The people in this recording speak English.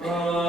Uh,